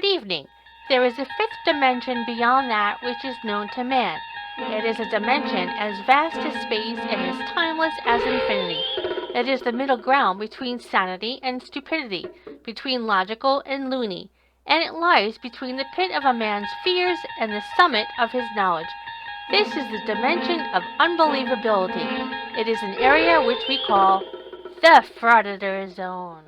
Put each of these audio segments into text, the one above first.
Good evening. There is a fifth dimension beyond that which is known to man. It is a dimension as vast as space and as timeless as infinity. It is the middle ground between sanity and stupidity, between logical and loony, and it lies between the pit of a man's fears and the summit of his knowledge. This is the dimension of unbelievability. It is an area which we call the Frauditor Zone.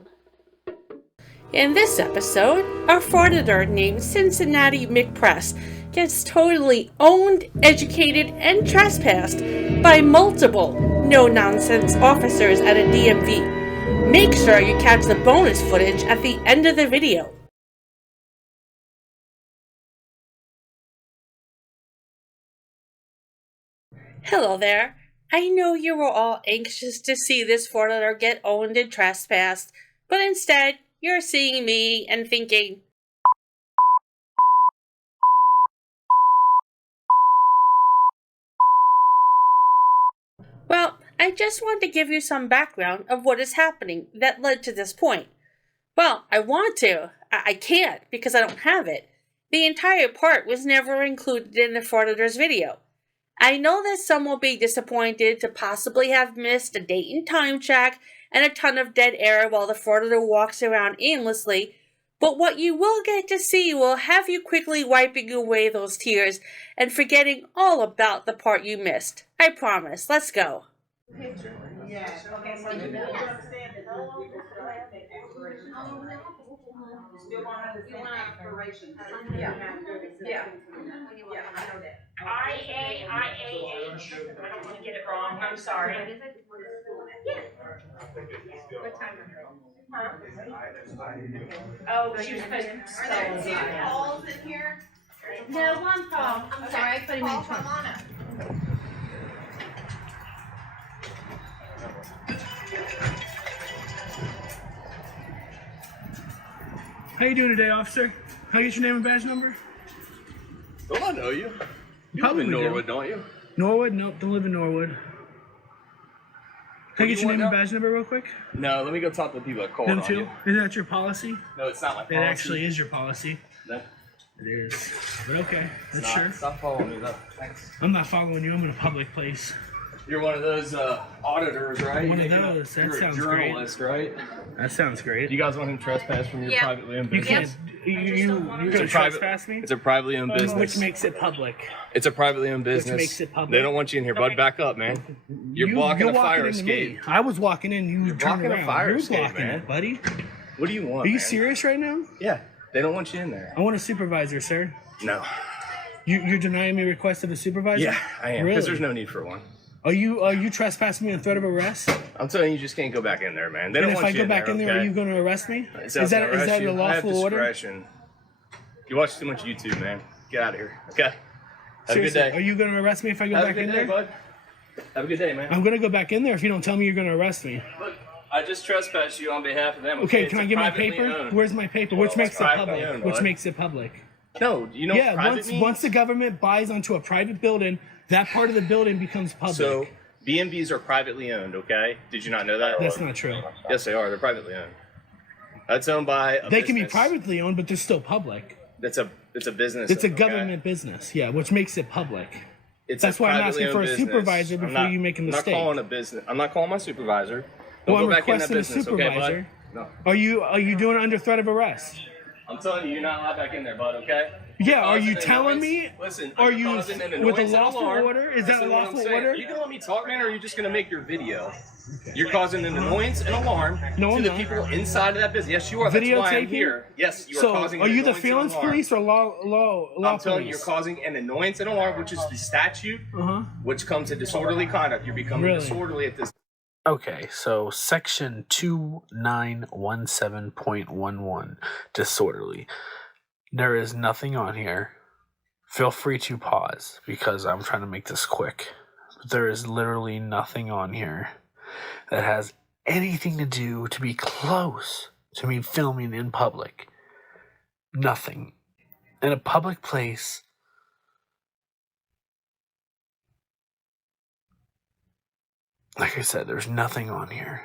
In this episode, a frauditor named Cincinnati McPress gets totally owned, educated, and trespassed by multiple no-nonsense officers at a DMV. Make sure you catch the bonus footage at the end of the video. Hello there. I know you were all anxious to see this frauditor get owned and trespassed, but instead, you're seeing me and thinking, well, I just want to give you some background of what is happening that led to this point. Well, I want to. I can't because I don't have it. The entire part was never included in the frauditor's video. I know that some will be disappointed to possibly have missed a date and time check and a ton of dead air while the frauditor walks around aimlessly, but what you will get to see will have you quickly wiping away those tears and forgetting all about the part you missed. I promise. Let's go. Yes. Okay, so you understand that no one will still have the expiration. You still won't understand expiration. Yeah. Yeah. I know that. IA. I don't want to get it wrong. I'm sorry. What time? Huh? Oh, she was supposed to spell Are it. there 2 Pauls in here? No, one Paul. I'm sorry, I put him in Paul, front. come on up. How you doing today, officer? How you get your name and badge number? Don't I know you? You live Probably in do. Norwood, don't you? Norwood? Nope, don't live in Norwood. Can I do get you your name want and badge number real quick? No, let me go talk to the people that called Them on too? you. Isn't that your policy? No, it's not my policy. It actually is your policy. No, It is. But okay, it's that's not. sure. Stop following me, though. Thanks. I'm not following you. I'm in a public place. You're one of those auditors, right? One of You're those. That you're sounds a great. journalist, right? That sounds great. You guys want him trespassed from your Yeah. privately owned You business? can't. You're going to trespass me? It's a privately owned business. Which makes it public. It's a privately owned business. makes it public. They don't want you in here, bud. Back up, man. You're blocking a walking fire into me. escape. I was walking in. You You're turned blocking a around. fire You're escape, blocking man. it, buddy. What do you want? Are you man? serious right now? Yeah. They don't want you in there. I want a supervisor, sir. No. You're denying me request of a supervisor? Yeah, I am. Really? Because there's no need for one. Are you trespassing me on threat of arrest? I'm telling you, you just can't go back in there, man. They And don't if want I you go in back there, in there, okay? are you going to arrest me? Is Is that a I have lawful order? discretion. You watch too much YouTube, man. Get out of here. Okay. Have Seriously, a good day. are you going to arrest me if I go Have a back good in day, there? bud. Have a good day, man. I'm going to go back in there if you don't tell me you're going to arrest me. Look, I just trespassed you on behalf of them. Okay, It's can I a get my privately paper? owned. Where's my paper? Well, Which makes it privately public? owned, Which bud. makes it public? No, you know what Yeah, private means? once the government buys onto a private building, that part of the building becomes public. So, BMVs are privately owned, okay? Did you not know that? That's not true. Yes, they are. They're privately owned. That's owned by a They can be business. privately owned, but they're still public. It's a business. It's a okay? government business, yeah, which makes it public. It's That's a why I'm privately asking for owned a business. supervisor I'm before not- you make a mistake. I'm not calling a business. I'm not calling my supervisor. Don't Well, go I'm back in that requesting a business, okay, supervisor. bud? No. Are you doing it under threat of arrest? I'm telling you, you're not allowed back in there, bud, okay? Yeah, are Causing you telling annoyance- me? Listen, Are you're you causing an with a annoyance and lawful alarm. order? Is that a Listen to what I'm lawful saying. order? You gonna let me talk, man, or are you just gonna make your video? You're causing an annoyance and alarm No, to I'm the not. people inside of that business. Yes, you are. That's why I'm Videotaping? here. Yes, you are So, causing are an you the annoyance and feelings alarm. police or law I'm telling you, you're police? causing an annoyance and alarm, which is the statute, Uh-huh. which comes to disorderly conduct. You're becoming Really? disorderly at this. Okay, so section 2917.11, disorderly. There is nothing on here. Feel free to pause because I'm trying to make this quick. There is literally nothing on here that has anything to do to be close to me filming in public. Nothing. In a public place. Like I said, there's nothing on here.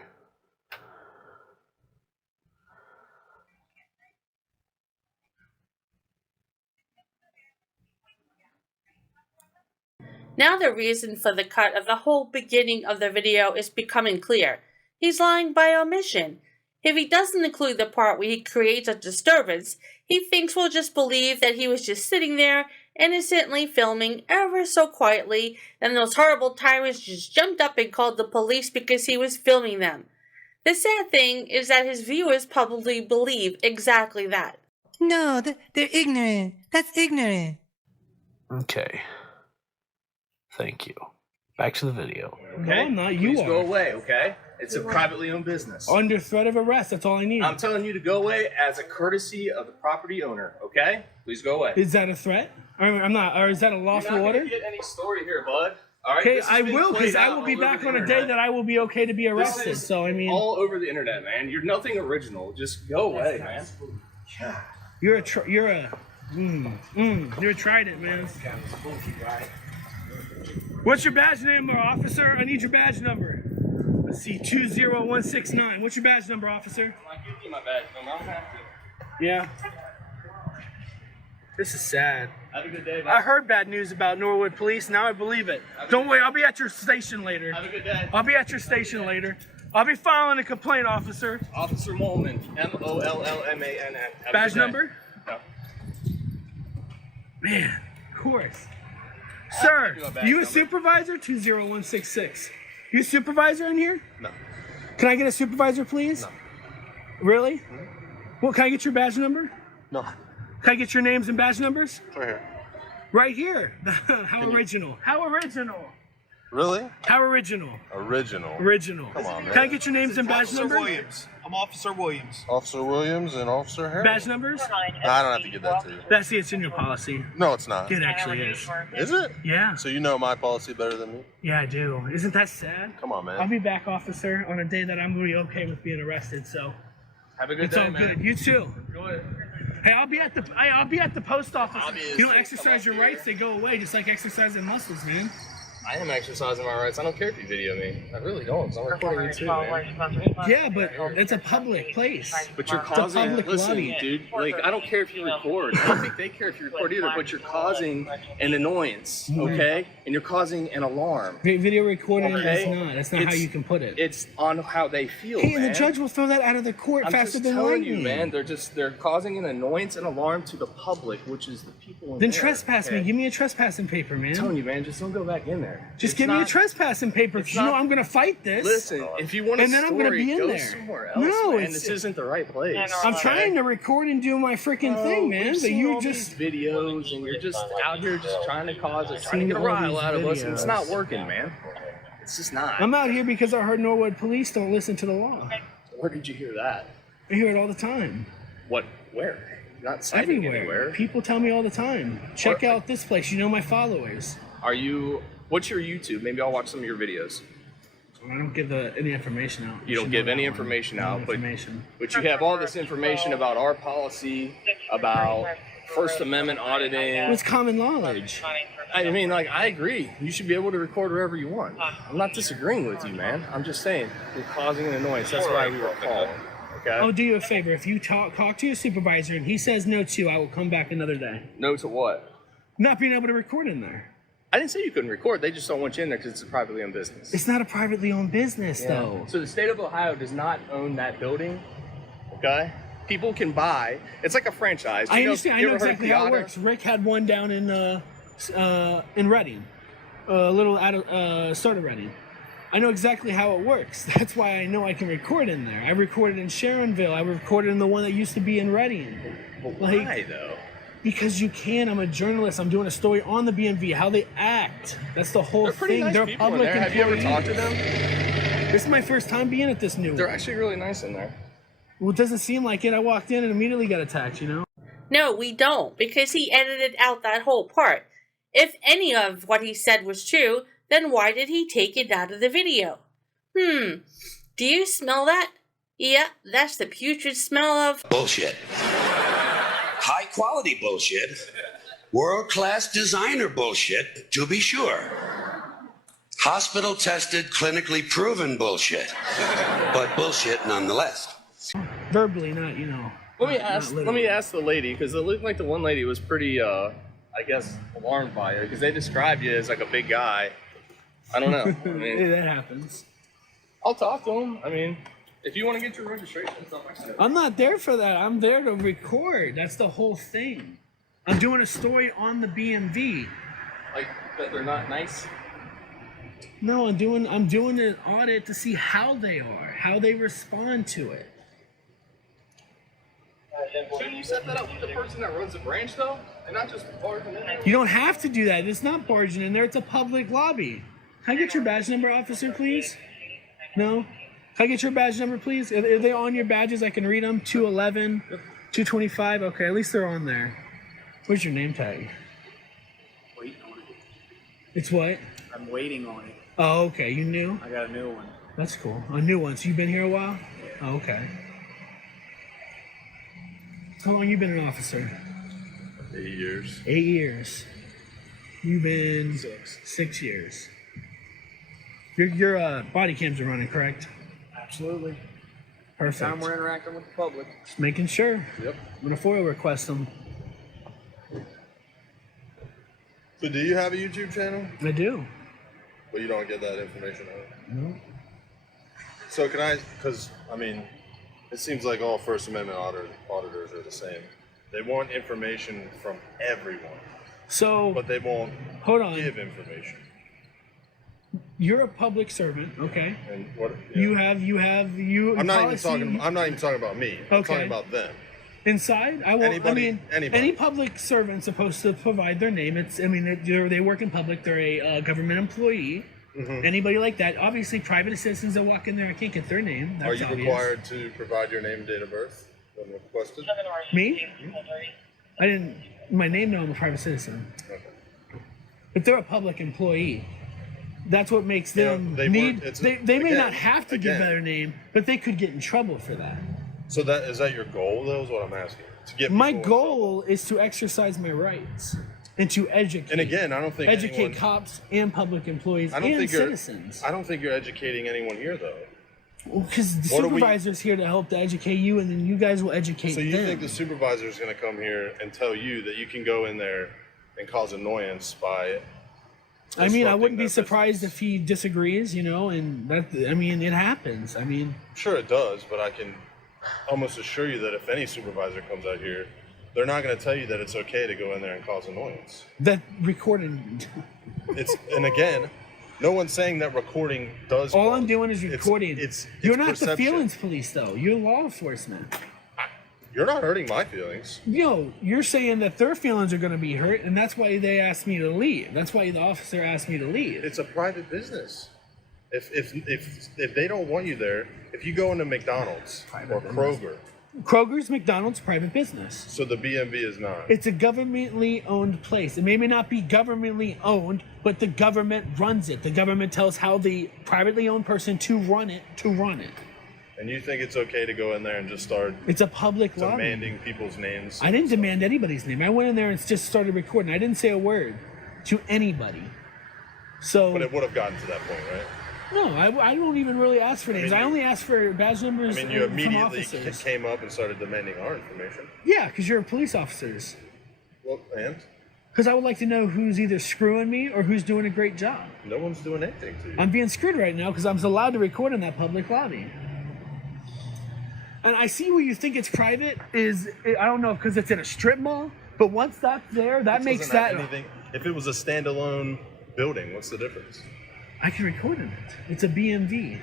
Now the reason for the cut of the whole beginning of the video is becoming clear. He's lying by omission. If he doesn't include the part where he creates a disturbance, he thinks we'll just believe that he was just sitting there innocently filming ever so quietly, and those horrible tyrants just jumped up and called the police because he was filming them. The sad thing is that his viewers probably believe exactly that. No, they're ignorant. That's ignorant. Okay. Thank you. Back to the video. Okay? No, I'm not. You Please are. go away, okay? It's a privately owned business. Under threat of arrest. That's all I need. I'm telling you to go away as a courtesy of the property owner, okay? Please go away. Is that a threat? I'm not. Or is that a You're lawful not order? gonna get any story here, bud. All right. Okay, This has I been will, because played I out will be all back over on the a day internet. that I will be okay to be This arrested. is So I mean, all over the internet, man. You're nothing original. Just go away, man. you're a trident, man. What's your badge number, officer? I need your badge number. Let's see, 20169. What's your badge number, officer? I give you my badge number. I don't have to. Yeah. This is sad. Have a good day, I man. heard bad news about Norwood Police. Now I believe it. Don't wait. I'll be at your station later. Have a good day. I'll be at your station later. I'll be filing a complaint, officer. Officer Mollman. Mollmann. Badge number? No. Man, of course. Sir, give you a badge you a number. supervisor? 20166. You a supervisor in here? No. Can I get a supervisor, please? No. Really? Well, can I get your badge number? No. Can I get your names and badge numbers? Right here. Right here. How original. How original. Really? How original. Original. Original. Come on, man. Can I get your names and badge numbers? Williams. I'm Officer Williams. Officer Williams and Officer Harris. Badge numbers? I don't have to give that to you. That's it's in your policy. No, it's not. It actually is. Is it? Yeah. So you know my policy better than me? Yeah, I do. Isn't that sad? Come on, I'll man. be back, officer, on a day that I'm going to be okay with being arrested. So Have a good it's day, all man. good. You too. Go ahead. Hey, I'll be at the post office. Obviously, You don't exercise your rights; they go away, just like exercising muscles, man. I am exercising my rights. I don't care if you video me. I really don't. I'm recording you too, man. Yeah, but it's a public place. But you're It's a causing. public Listen, lobby. dude. Like, I don't care if you record. I don't think they care if you record either. But you're causing an annoyance, okay? And you're causing an alarm. Video recording Okay. is not. That's not how It's- you can put it. It's on how they feel, Hey, man. and the judge will throw that out of the court I'm faster just than telling lightning. you, man. They're causing an annoyance and alarm to the public, which is the people in Then there, trespass me. okay? Give me a trespassing paper, man. I'm telling you, man. Just don't go back in there. Just It's give me a not- trespassing paper, it's because you know not- I'm gonna fight this. Listen, if you want a And then I'm story, gonna be in go there. somewhere else, No, man. it's- This isn't the right place. I'm okay? trying to record and do my freaking thing, man. We've But seen you all just these videos, and you're just out here just trying to cause it, trying to Seen get a all rile these out of us, and it's videos. not working, man. It's just not. I'm out here because I heard Norwood police don't listen to the law. Where did you hear that? I hear it all the time. What? Where? You're not citing Everywhere. anywhere. People tell me all the time. Check Or- out this place. You know my followers. Are you? What's your YouTube? Maybe I'll watch some of your videos. I don't give any information out. You don't should give know any that one. information No out, but information. you have all this information about our policy, about First Amendment auditing. Well, it's common knowledge. I mean, like, I agree. You should be able to record wherever you want. I'm not disagreeing with you, man. I'm just saying you're causing an annoyance. That's why we were called. Okay. I'll do you a favor. If you talk to your supervisor and he says no to you, I will come back another day. No to what? Not being able to record in there. I didn't say you couldn't record. They just don't want you in there because it's a privately owned business. It's not a privately owned business, though. So the state of Ohio does not own that building. Okay. People can buy. It's like a franchise. I You understand. I you know ever heard exactly how it Piata? works. Rick had one down in Reading, a little out of sort of Reading. I know exactly how it works. That's why I know I can record in there. I recorded in Sharonville. I recorded in the one that used to be in Reading. But Like- why though? Because you can. I'm a journalist. I'm doing a story on the BMV, how they act. That's the whole They're pretty thing. nice They're people in public there. Have you ever employees. talked to them? This is my first time being at this new They're one. actually really nice in there. Well, it doesn't seem like it. I walked in and immediately got attacked, you know? No, we don't, because he edited out that whole part. If any of what he said was true, then why did he take it out of the video? Do you smell that? Yeah, that's the putrid smell of... Bullshit. High quality bullshit. World class designer bullshit, to be sure. Hospital tested, clinically proven bullshit. But bullshit nonetheless. Verbally, not, you know. Let me not ask. Let literally. me ask the lady because it looked like the one lady was pretty. I I guess, alarmed by it because they describe you as like a big guy. I don't know. I mean, Yeah, that happens. I'll talk to them. I mean, if you want to get your registration and stuff like that. I'm not there for that. I'm there to record. That's the whole thing. I'm doing a story on the BMV. Like that they're not nice. No, I'm doing an audit to see how they are, how they respond to it. Shouldn't you set that up with the person that runs the branch though, and not just barging in there? You don't have to do that. It's not barging in there. It's a public lobby. Can I get your badge number, officer, please? No? Can I get your badge number, please? Are they on your badges? I can read them. 211, 225. Okay, at least they're on there. Where's your name tag? Waiting on it. It's what? I'm waiting on it. Oh, okay. You new? I got a new one. That's cool. A new one. So you've been here a while? Oh, okay. How long you been an officer? 8 years. 8 years. You've been 6. 6 years. Your body cams are running, correct? Absolutely. Perfect. Time we're interacting with the public. Just making sure. Yep. I'm gonna FOIL request them. So do you have a YouTube channel? I do. But you don't get that information out? No. So can I, because, I mean, it seems like all First Amendment auditors are the same. They want information from everyone, So but they won't hold on. give information. You're a public servant, okay? And what? You yeah. have I'm not even policy talking. I'm not even talking about me. I'm Okay. talking about them. inside. I Anybody- any public servant's supposed to provide their name. They work in public. They're a government employee. Mhm. Anybody like that. Obviously, private citizens that walk in there, I can't get their name. That's Are you obvious. required to provide your name and date of birth when requested? Me? I didn't. My name? No, I'm a private citizen. Okay. But they're a public employee. That's what makes You know, them they need. work- it's- They may again- not have to give again. their name, but they could get in trouble for that. So is that your goal though? Is what I'm asking. To get My people in trouble. goal is to exercise my rights and to educate. And again, I don't think educate anyone, cops and public employees I don't and think you're. citizens. I don't think you're educating anyone here though. Because the What are we- supervisor's here to help to educate you, and then you guys will educate So you them. think the supervisor is going to come here and tell you that you can go in there and cause annoyance by? I mean, I disrupting wouldn't be their surprised business? if he disagrees, and that, I mean, it happens. I mean, Sure, it does, but I can almost assure you that if any supervisor comes out here, they're not going to tell you that it's okay to go in there and cause annoyance. that recording, And again, no one's saying that recording does. all cause- I'm doing is recording. You're not the perception. feelings police, though. You're law enforcement. You're not hurting my feelings. You're saying that their feelings are going to be hurt, and that's why they asked me to leave. That's why the officer asked me to leave. It's a private business. If they don't want you there, if you go into McDonald's or Kroger, Kroger's McDonald's private business. so the BMV is not. It's a governmentally owned place. It may not be governmentally owned, but the government runs it. The government tells how the privately owned person to run it. And you think it's okay to go in there and just start It's a public lobby. demanding people's names? I didn't demand anybody's name. I went in there and just started recording. I didn't say a word to anybody. So But it would have gotten to that point, right? no, I don't even really ask for names. I, you- only ask for badge I numbers mean, you from immediately officers. came up and started demanding our information. Yeah, because you're police officers. Well, and Because I would like to know who's either screwing me or who's doing a great job. no one's doing anything to you. I'm being screwed right now because I'm allowed to record in that public lobby. And I see where you think it's private is, I don't know, because it's in a strip mall, but once that's there, that This makes doesn't have that, anything. If it was a standalone building, what's the difference? I can record in it. It's a BMV.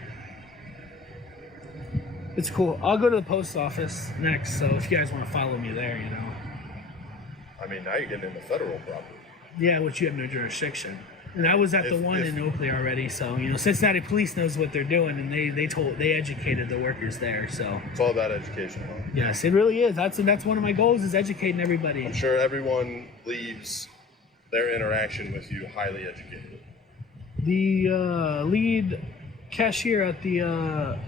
It's cool. I'll go to the post office next, so if you guys want to follow me there, I mean, now you're getting into federal property. Yeah, which you have no jurisdiction. And I was at the one in Oakley already, so Cincinnati police knows what they're doing, and they educated the workers there. So It's all about education. Huh? yes, it really is. That's one of my goals is educating everybody. I'm sure everyone leaves their interaction with you highly educated. The lead cashier at the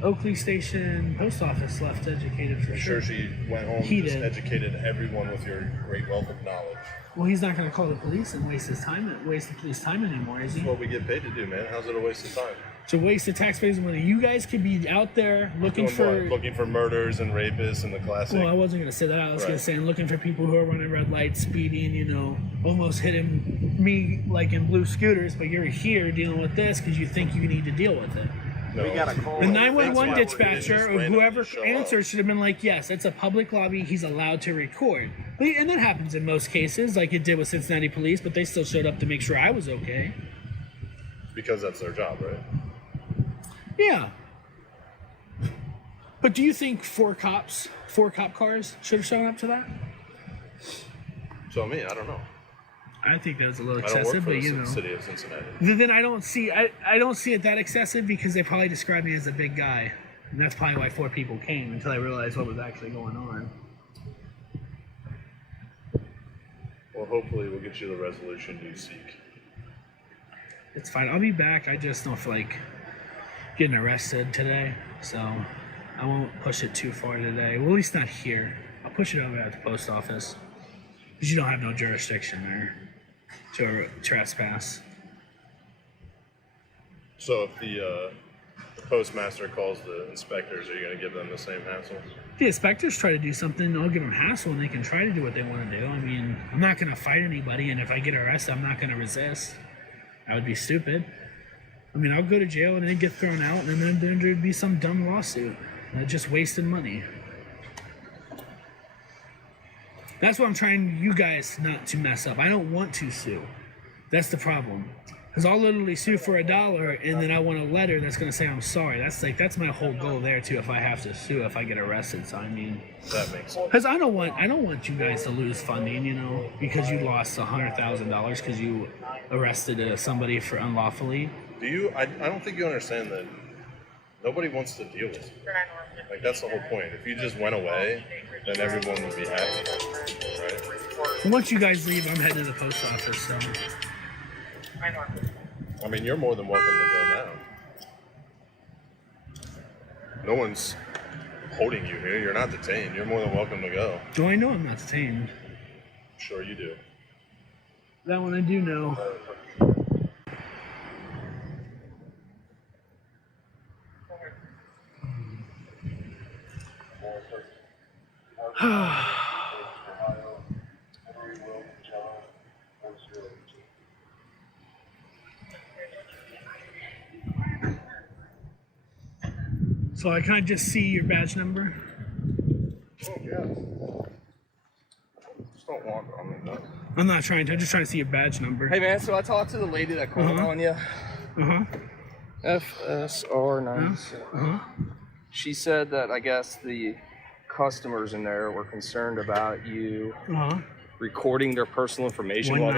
Oakley Station post office left educated for I'm sure. sure she went home He and just did. educated everyone with your great wealth of knowledge. Well, he's not going to call the police and waste the police time anymore, is he? That's what we get paid to do, man. How's it a waste of time? It's a waste of taxpayers' money. You guys could be out there looking Looking for murders and rapists and the classic. Well, I wasn't going to say that. I was going to say looking for people who are running red lights, speeding, you know, almost hitting me like in blue scooters, but you're here dealing with this because you think you need to deal with it. No. We got a call. The 911 That's why dispatcher or whoever answers should have been like, yes, it's a public lobby. He's allowed to record. And that happens in most cases, like it did with Cincinnati police, but they still showed up to make sure I was okay. Because that's their job, right? Yeah. But do you think four cop cars should have shown up to that? So I mean, I don't know. I think that was a little I don't work excessive, for but the you know. city of Cincinnati. Then I don't see it that excessive because they probably described me as a big guy. And that's probably why 4 people came until I realized what was actually going on. Well, hopefully we'll get you the resolution you seek. It's fine. I'll be back. I just don't feel like getting arrested today. So I won't push it too far today. Well, at least not here. I'll push it over at the post office. Because you don't have no jurisdiction there to trespass. So if the postmaster calls the inspectors, are you going to give them the same hassle? If the inspectors try to do something, I'll give them hassle and they can try to do what they want to do. I mean, I'm not going to fight anybody, and if I get arrested, I'm not going to resist. That would be stupid. I mean, I'll go to jail and then get thrown out, and then there'd be some dumb lawsuit. Just wasting money. That's what I'm trying you guys not to mess up. I don't want to sue. That's the problem. Because I'll literally sue for $1 and then I want a letter that's going to say I'm sorry. That's my whole goal there too if I have to sue if I get arrested. So I mean, that makes sense. Because I don't want you guys to lose funding, you know, because you lost $100,000 because you arrested somebody for unlawfully. I don't think you understand that nobody wants to deal with you. Like, that's the whole point. If you just went away, then everyone would be happy, right? Once you guys leave, I'm heading to the post office, so. I mean, you're more than welcome to go now. No one's holding you here. You're not detained. You're more than welcome to go. Do I know I'm not detained? Sure you do. That one I do know. So I can just see your badge number? Oh, yeah. Just don't walk on me, though. I'm not trying to. I'm just trying to see your badge number. Hey man, so I talked to the lady that called on you. FSR97. She said that I guess the customers in there were concerned about you recording their personal information while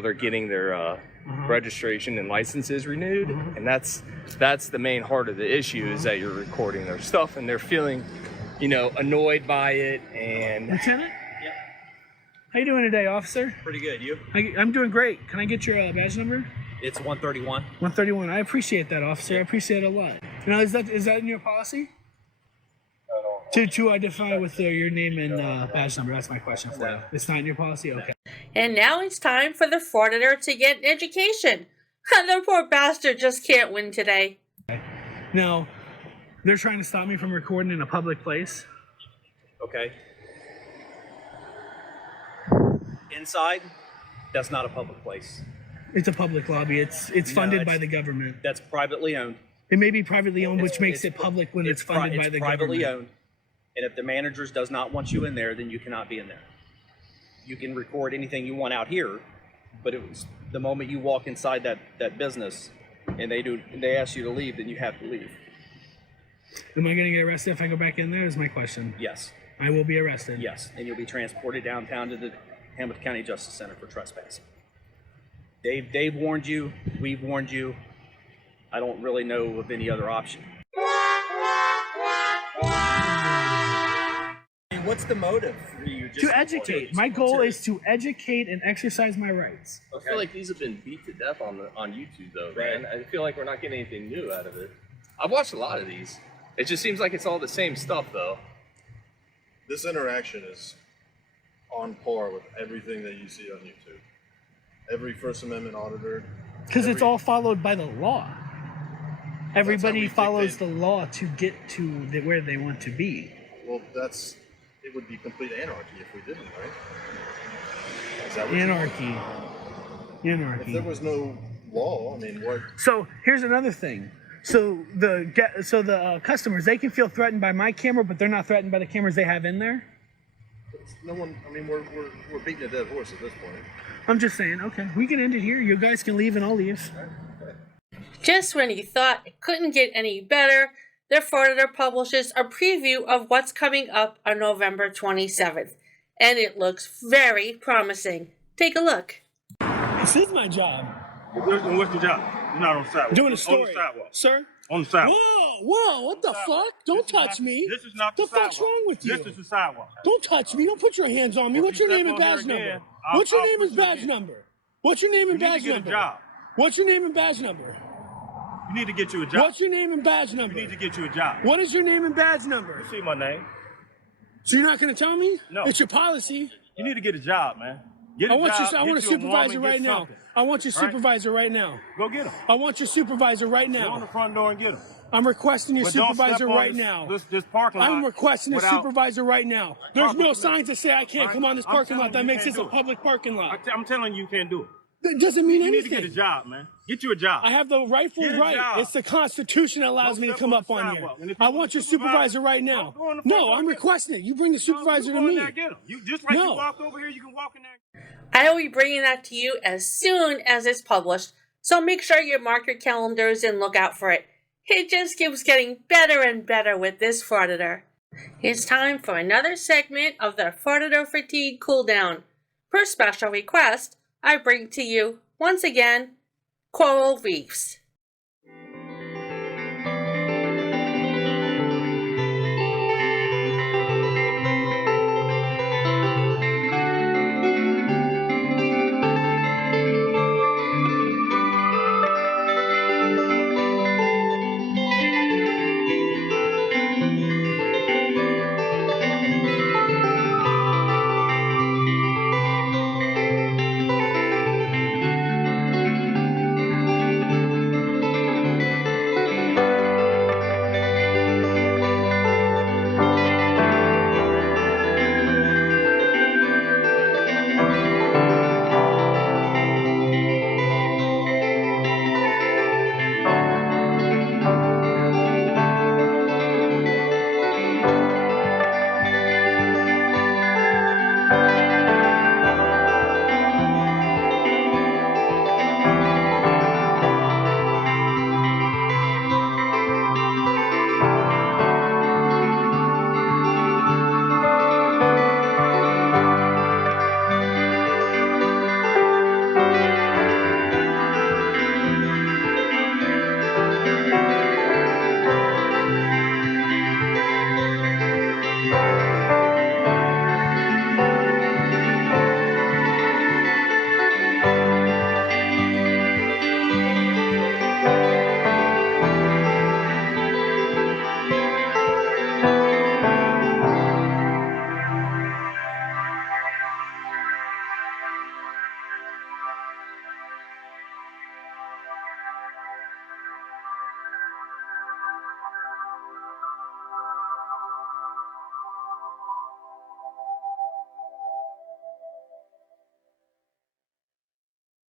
they're getting their registration and licenses renewed, and that's the main heart of the issue is that you're recording their stuff and they're feeling, you know, annoyed by it. And Lieutenant? Yep. How you doing today, officer? Pretty good. You? I'm doing great. Can I get your badge number? It's 131. 131. I appreciate that, officer. I appreciate it a lot. Now, is that in your policy? To identify with your name and badge number. That's my question for you. It's not in your policy? Okay. And now it's time for the frauditor to get an education. The poor bastard just can't win today. Now, they're trying to stop me from recording in a public place. Okay. Inside, that's not a public place. It's a public lobby. It's funded by the government. That's privately owned. It may be privately owned, which makes it public when it's funded by the government. It's privately owned. And if the managers does not want you in there, then you cannot be in there. You can record anything you want out here, but it was the moment you walk inside that business and they ask you to leave, then you have to leave. Am I going to get arrested if I go back in there? Is my question. Yes. I will be arrested. Yes, and you'll be transported downtown to the Hamilton County Justice Center for trespassing. They've warned you. We've warned you. I don't really know of any other option. What's the motive for you? To educate. My goal is to educate and exercise my rights. I feel like these have been beat to death on YouTube, though, man. I feel like we're not getting anything new out of it. I've watched a lot of these. It just seems like it's all the same stuff, though. This interaction is on par with everything that you see on YouTube. Every First Amendment auditor. Because it's all followed by the law. Everybody we follows dictate. the law to get to where they want to be. Well, it would be complete anarchy if we didn't, right? Is that what you Anarchy. want? Anarchy. If there was no law, I mean, what? So here's another thing. So the customers, they can feel threatened by my camera, but they're not threatened by the cameras they have in there. No one. I mean, we're beating a dead horse at this point. I'm just saying. Okay, we can end it here. You guys can leave, and I'll leave. Just when you thought it couldn't get any better, the Frauditor publishes a preview of what's coming up on November 27th, and it looks very promising. Take a look. This is my job. What's your job? You're not on the sidewalk. Doing a On story, the sidewalk. sir. On the sidewalk. Whoa! What the fuck? Don't touch me. This is not the The sidewalk. fuck's wrong with you? This is the sidewalk. Don't touch me. Don't put your hands on me. If What's you your name step and on badge there number? again, What's your I'll name and push you badge again. number? What's your name and You need badge to get a number? job. What's your name and badge number? You need to get you a job. What's your name and badge number? You need to get you a job. What is your name and badge number? You see my name? So you're not going to tell me? No. It's your policy. You need to get a job, man. Get a I want job, your, I get want a you woman, supervisor get right now. something. I want your All right? supervisor right now. Go get him. I want your supervisor right Go on the now. front door and get him. I'm requesting your But don't supervisor step on right this- now. This parking lot I'm requesting a without- supervisor right now. There's no Proper signs that say I can't Right? come on this I'm parking telling lot that you, makes you this can't a do it. public parking lot. I'm telling you, you can't do it. That doesn't mean You need to anything. get a job, man. Get you a job. I have the rightful Get a right. job. It's the Constitution that allows Don't me to step come on up the on here. sidewalk. And if I you want your supervisor, supervisor right now. don't go in the front No, door I'm and get requesting it. You bring the supervisor you to go in me. there and get him. You just like No. you walked over here, you can walk in there. I will be bringing that to you as soon as it's published, so make sure you mark your calendars and look out for it. It just keeps getting better and better with this Frauditor. It's time for another segment of the Frauditor Fatigue Cooldown. Per special request, I bring to you, once again, coral reefs.